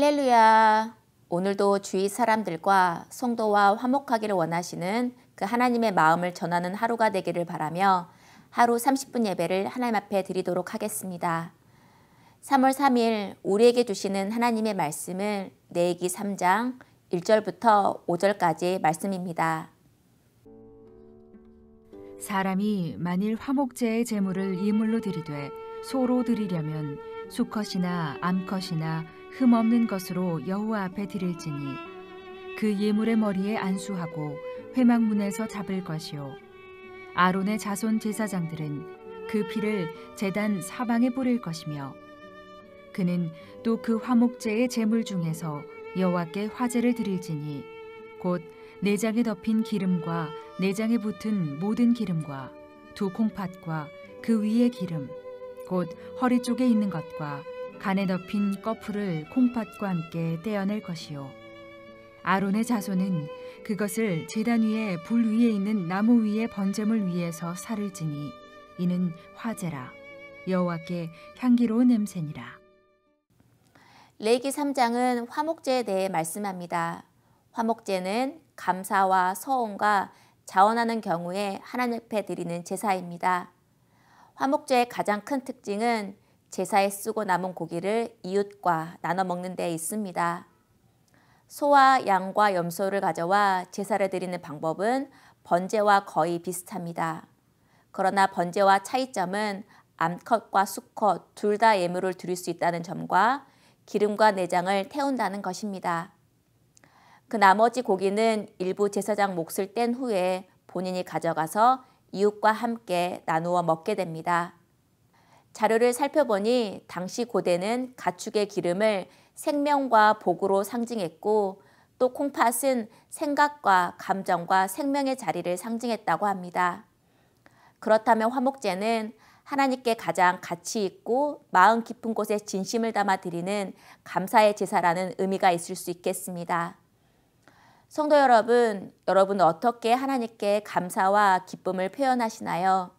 할렐루야! 오늘도 주위 사람들과 성도와 화목하기를 원하시는 그 하나님의 마음을 전하는 하루가 되기를 바라며 하루 30분 예배를 하나님 앞에 드리도록 하겠습니다. 3월 3일 우리에게 주시는 하나님의 말씀은 레위기 3장 1절부터 5절까지 말씀입니다. 사람이 만일 화목제의 제물을 이물로 드리되 소로 드리려면 수컷이나 암컷이나 흠없는 것으로 여호와 앞에 드릴지니 그 예물의 머리에 안수하고 회막문에서 잡을 것이요 아론의 자손 제사장들은 그 피를 제단 사방에 뿌릴 것이며 그는 또 그 화목제의 제물 중에서 여호와께 화제를 드릴지니 곧 내장에 덮인 기름과 내장에 붙은 모든 기름과 두 콩팥과 그 위의 기름 곧 허리 쪽에 있는 것과 간에 덮인 꺼풀을 콩팥과 함께 떼어낼 것이요 아론의 자손은 그것을 제단 위에 불 위에 있는 나무 위에 번제물 위에서 살을지니 이는 화제라 여호와께 향기로운 냄새니라. 레위기 3장은 화목제에 대해 말씀합니다. 화목제는 감사와 서원과 자원하는 경우에 하나님 앞에 드리는 제사입니다. 화목제의 가장 큰 특징은 제사에 쓰고 남은 고기를 이웃과 나눠 먹는 데 있습니다. 소와 양과 염소를 가져와 제사를 드리는 방법은 번제와 거의 비슷합니다. 그러나 번제와 차이점은 암컷과 수컷 둘 다 예물을 드릴 수 있다는 점과 기름과 내장을 태운다는 것입니다. 그 나머지 고기는 일부 제사장 몫을 뗀 후에 본인이 가져가서 이웃과 함께 나누어 먹게 됩니다. 자료를 살펴보니 당시 고대는 가축의 기름을 생명과 복으로 상징했고 또 콩팥은 생각과 감정과 생명의 자리를 상징했다고 합니다. 그렇다면 화목제는 하나님께 가장 가치 있고 마음 깊은 곳에 진심을 담아 드리는 감사의 제사라는 의미가 있을 수 있겠습니다. 성도 여러분, 여러분은 어떻게 하나님께 감사와 기쁨을 표현하시나요?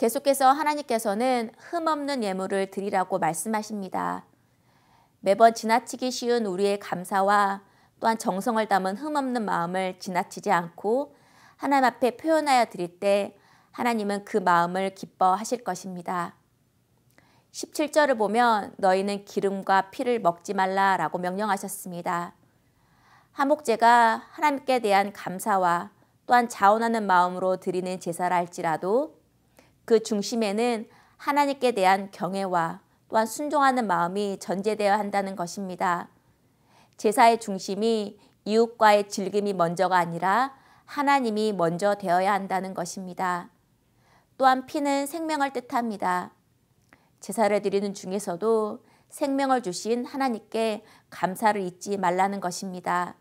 계속해서 하나님께서는 흠없는 예물을 드리라고 말씀하십니다. 매번 지나치기 쉬운 우리의 감사와 또한 정성을 담은 흠없는 마음을 지나치지 않고 하나님 앞에 표현하여 드릴 때 하나님은 그 마음을 기뻐하실 것입니다. 17절을 보면 너희는 기름과 피를 먹지 말라라고 명령하셨습니다. 화목제가 하나님께 대한 감사와 또한 자원하는 마음으로 드리는 제사라 할지라도 그 중심에는 하나님께 대한 경외와 또한 순종하는 마음이 전제되어야 한다는 것입니다. 제사의 중심이 이웃과의 즐김이 먼저가 아니라 하나님이 먼저 되어야 한다는 것입니다. 또한 피는 생명을 뜻합니다. 제사를 드리는 중에서도 생명을 주신 하나님께 감사를 잊지 말라는 것입니다.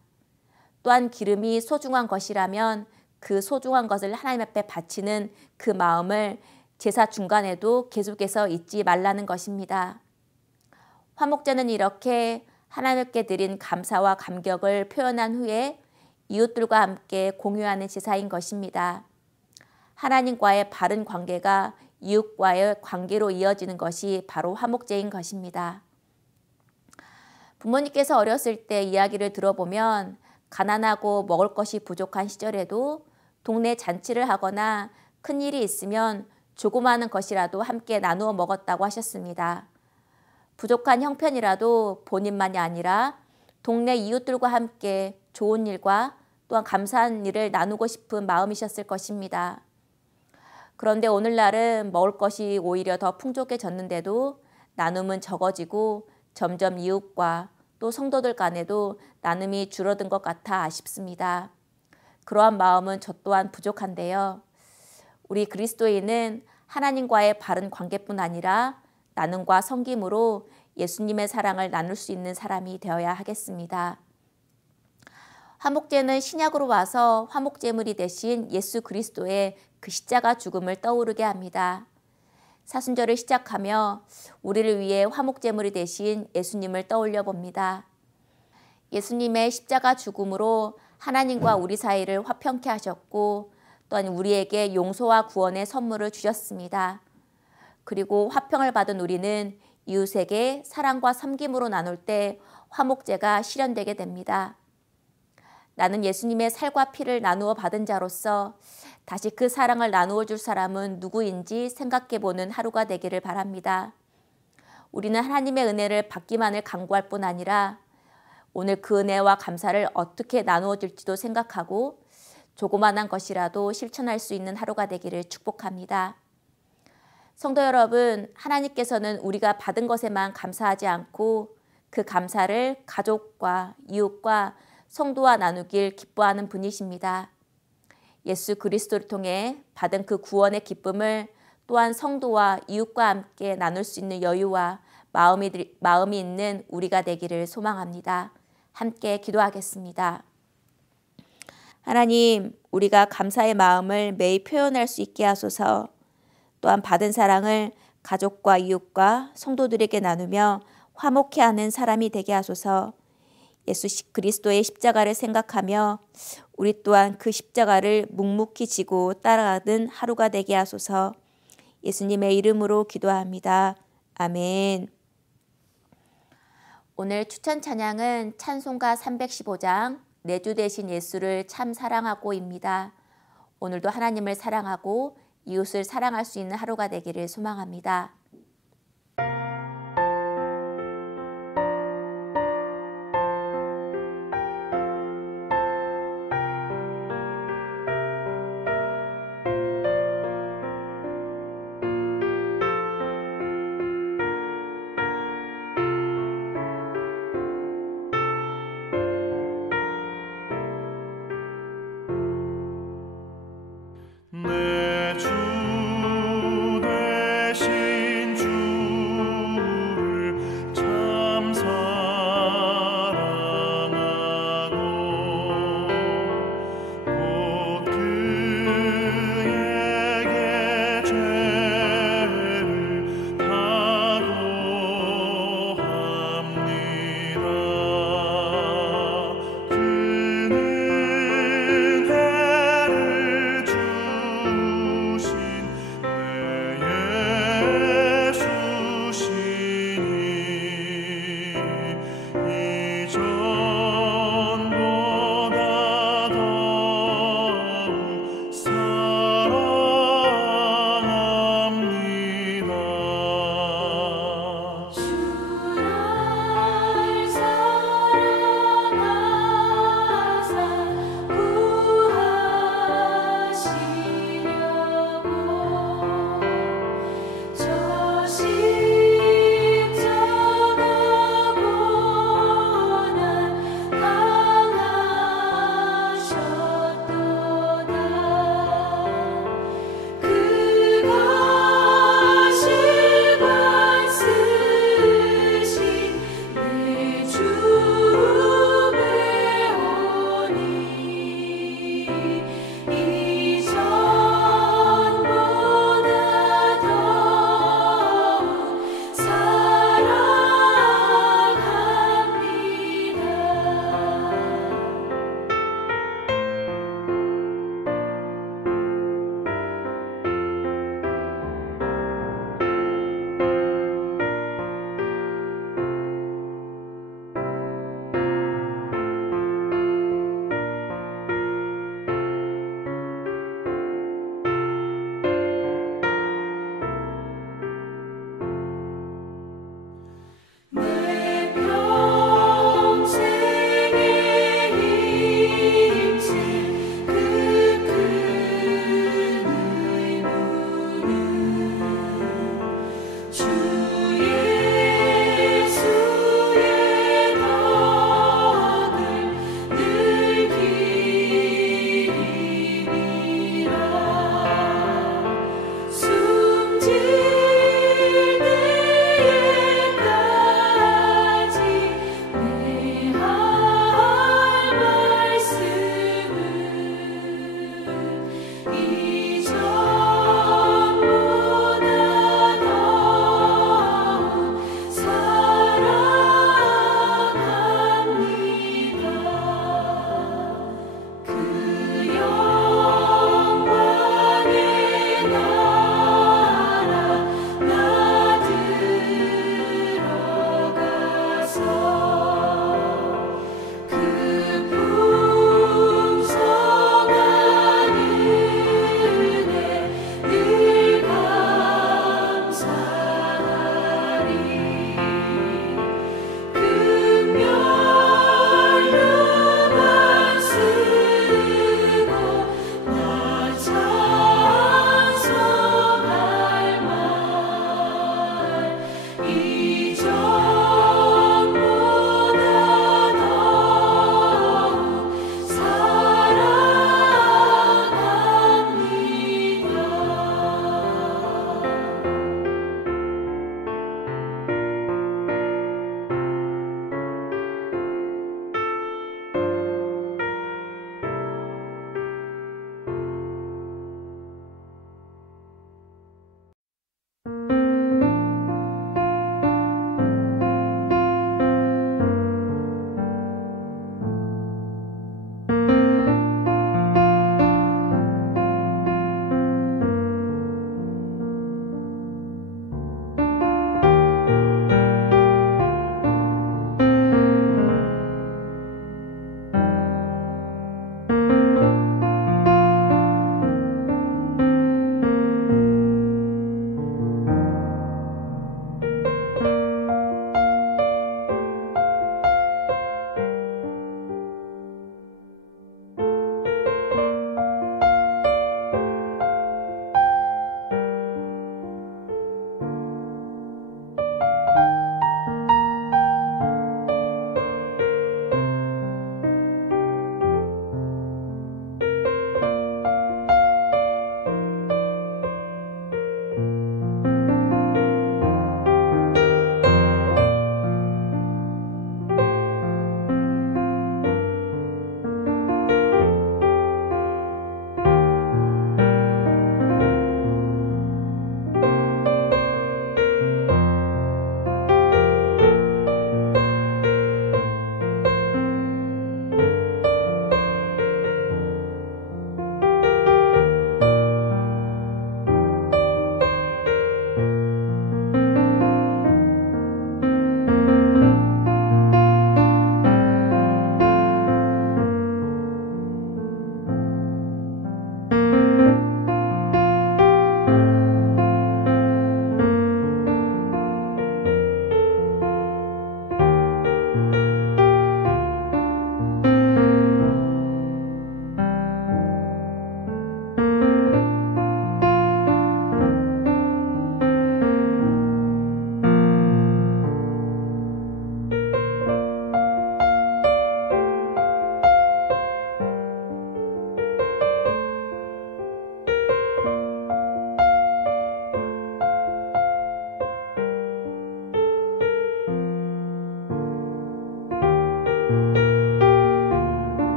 또한 기름이 소중한 것이라면 그 소중한 것을 하나님 앞에 바치는 그 마음을 제사 중간에도 계속해서 잊지 말라는 것입니다. 화목제는 이렇게 하나님께 드린 감사와 감격을 표현한 후에 이웃들과 함께 공유하는 제사인 것입니다. 하나님과의 바른 관계가 이웃과의 관계로 이어지는 것이 바로 화목제인 것입니다. 부모님께서 어렸을 때 이야기를 들어보면 가난하고 먹을 것이 부족한 시절에도 동네 잔치를 하거나 큰일이 있으면 조그마한 것이라도 함께 나누어 먹었다고 하셨습니다. 부족한 형편이라도 본인만이 아니라 동네 이웃들과 함께 좋은 일과 또한 감사한 일을 나누고 싶은 마음이셨을 것입니다. 그런데 오늘날은 먹을 것이 오히려 더 풍족해졌는데도 나눔은 적어지고 점점 이웃과 또 성도들 간에도 나눔이 줄어든 것 같아 아쉽습니다. 그러한 마음은 저 또한 부족한데요. 우리 그리스도인은 하나님과의 바른 관계뿐 아니라 나눔과 섬김으로 예수님의 사랑을 나눌 수 있는 사람이 되어야 하겠습니다. 화목제는 신약으로 와서 화목제물이 되신 예수 그리스도의 그 십자가 죽음을 떠오르게 합니다. 사순절을 시작하며 우리를 위해 화목제물이 되신 예수님을 떠올려 봅니다. 예수님의 십자가 죽음으로 하나님과 우리 사이를 화평케 하셨고 또한 우리에게 용서와 구원의 선물을 주셨습니다. 그리고 화평을 받은 우리는 이웃에게 사랑과 섬김으로 나눌 때 화목제가 실현되게 됩니다. 나는 예수님의 살과 피를 나누어 받은 자로서 다시 그 사랑을 나누어 줄 사람은 누구인지 생각해보는 하루가 되기를 바랍니다. 우리는 하나님의 은혜를 받기만을 간구할 뿐 아니라 오늘 그 은혜와 감사를 어떻게 나누어 줄지도 생각하고 조그만한 것이라도 실천할 수 있는 하루가 되기를 축복합니다. 성도 여러분, 하나님께서는 우리가 받은 것에만 감사하지 않고 그 감사를 가족과 이웃과 성도와 나누길 기뻐하는 분이십니다. 예수 그리스도를 통해 받은 그 구원의 기쁨을 또한 성도와 이웃과 함께 나눌 수 있는 여유와 마음이 있는 우리가 되기를 소망합니다. 함께 기도하겠습니다. 하나님, 우리가 감사의 마음을 매일 표현할 수 있게 하소서. 또한 받은 사랑을 가족과 이웃과 성도들에게 나누며 화목해하는 사람이 되게 하소서. 예수 그리스도의 십자가를 생각하며 우리 또한 그 십자가를 묵묵히 지고 따라가는 하루가 되게 하소서. 예수님의 이름으로 기도합니다. 아멘. 오늘 추천 찬양은 찬송가 315장 내 주 되신 예수를 참 사랑하고입니다. 오늘도 하나님을 사랑하고 이웃을 사랑할 수 있는 하루가 되기를 소망합니다. 내 주 되신